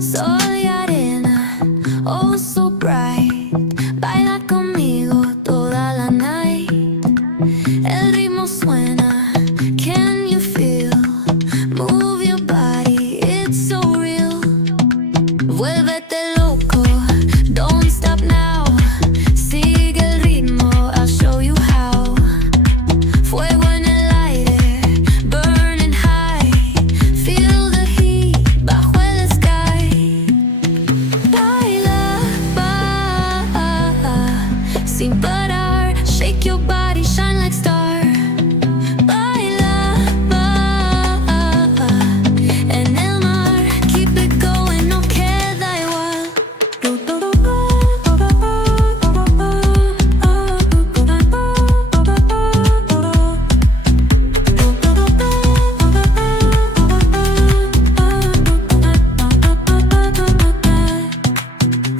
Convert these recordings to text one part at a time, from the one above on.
Soy arena, oh so bright. Baila conmigo toda la night. El ritmo suena, can you feel? Move your body, it's so real. Vuélvete loco, don't stop now. Sigue el ritmo, I'll show you how. Fuego en el aire, burning high. Feel the heat bajo el sky. Baila, sin parar. Shake your body, shine like star. Baila, en el mar. Keep it going, no queda igual.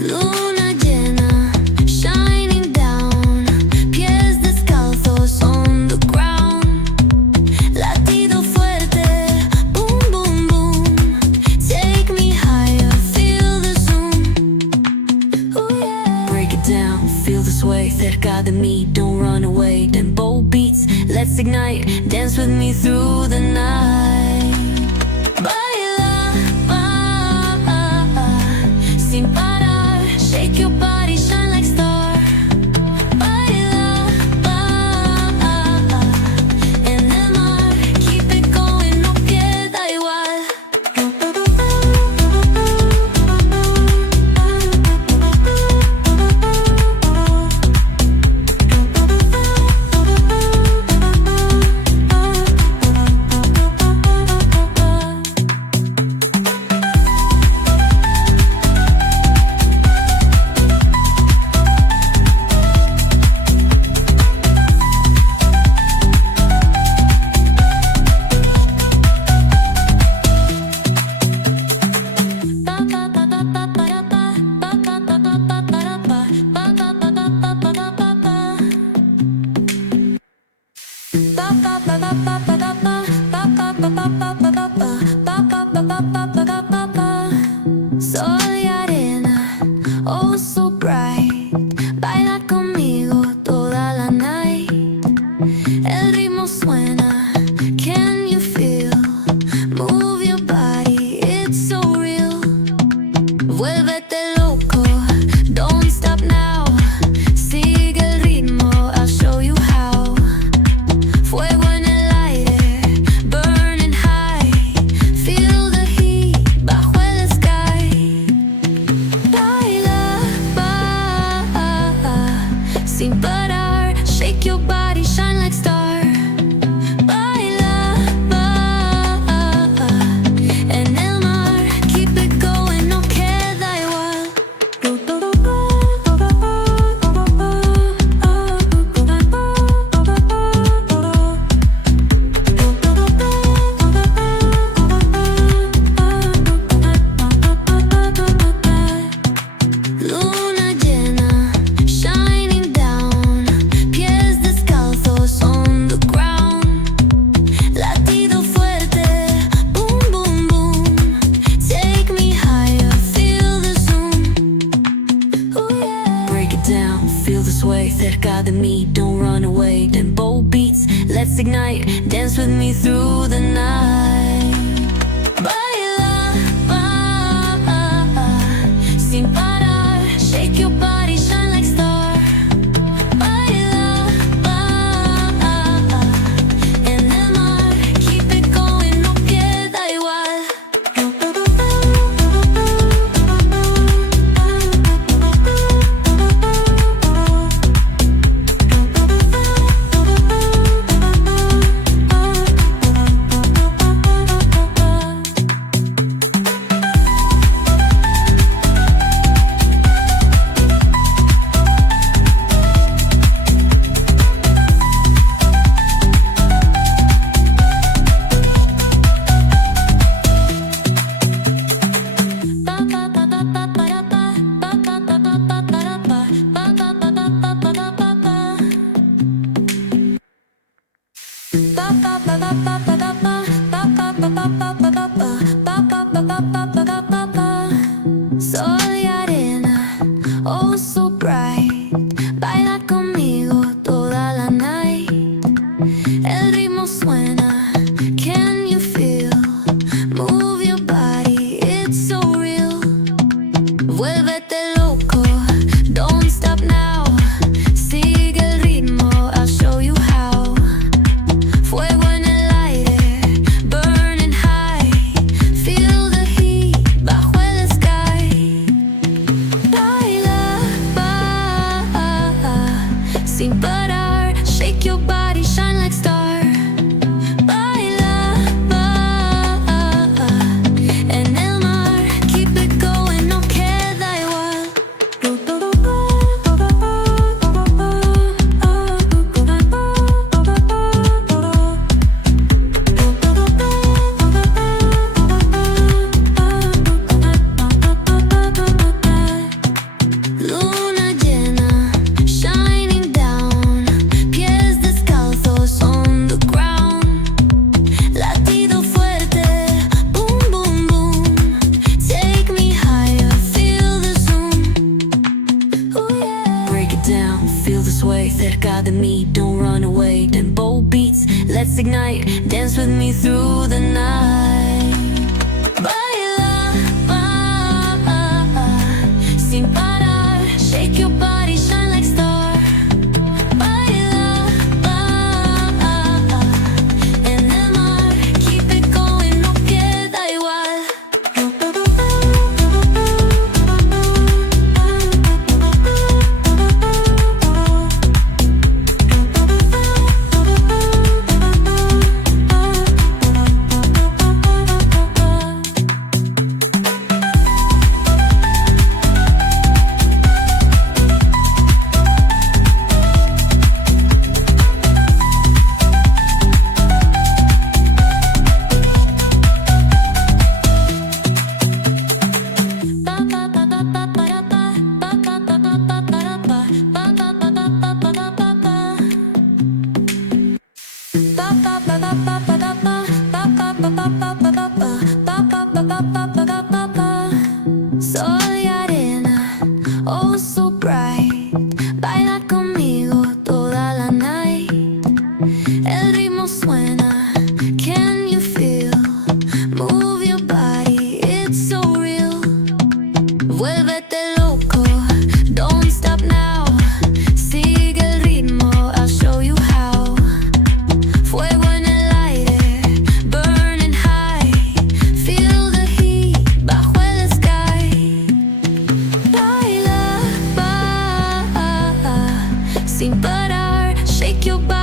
Luna llena, shining down. Pies descalzos on the ground. Latido fuerte, boom, boom, boom. Take me higher, feel the zoom. Ooh, yeah. Break it down, feel the sway. Cerca de mí, don't run away. Tempo beats, let's ignite. Dance with me through the night. Baila, sin parar. Shake your body, shine like star. Baila, en el mar. Keep it going, no queda igual. Soy arena, oh so bright. Baila conmigo toda la night. El ritmo suena, can you feel? Move your body, it's so real. Vuélvete loco, don't stop now. Sigue el ritmo, I'll show you how. Fuego en el aire, burning high. Feel the heat bajo el sky. Baila, sin parar. Shake your body, shine like star. Baila, en el mar. Keep it going, no queda igual. Luna llena, shining down. Pies descalzos on the ground. Latido fuerte, boom, boom, boom. Take me higher, feel the zoom. Ooh, yeah. Break it down, feel the sway. Cerca de mí, don't run away. Tempo beats, let's ignite. Dance with me through the night. Baila, sin parar. Shake your body, shine like star. Baila, en el mar. Keep it going, no queda igual. shine like star. Baila, en el mar, keep it going, no queda igual. Luna llena, shining down, pies descalzos on the ground. Latido fuerte, boom, boom, boom. Take me higher, feel the zoom. Oh yeah. Break it down, feel the sway, cerca de mí, don't run away. Tempo beats, let's ignite, dance with me through the night. Baila, sin parar, shake your body, shine like star. Baila, en el mar, keep it going, no queda igual. Sol y arena, oh so bright. Baila conmigo toda la night. El ritmo suena, can you feel? Move your body, it's so real. Vuélvete loco, don't stop now. Sigue el ritmo, I'll show you how. Fuego en el aire, burning high. Feel the heat bajo el sky. Baila, sin parar, shake your body.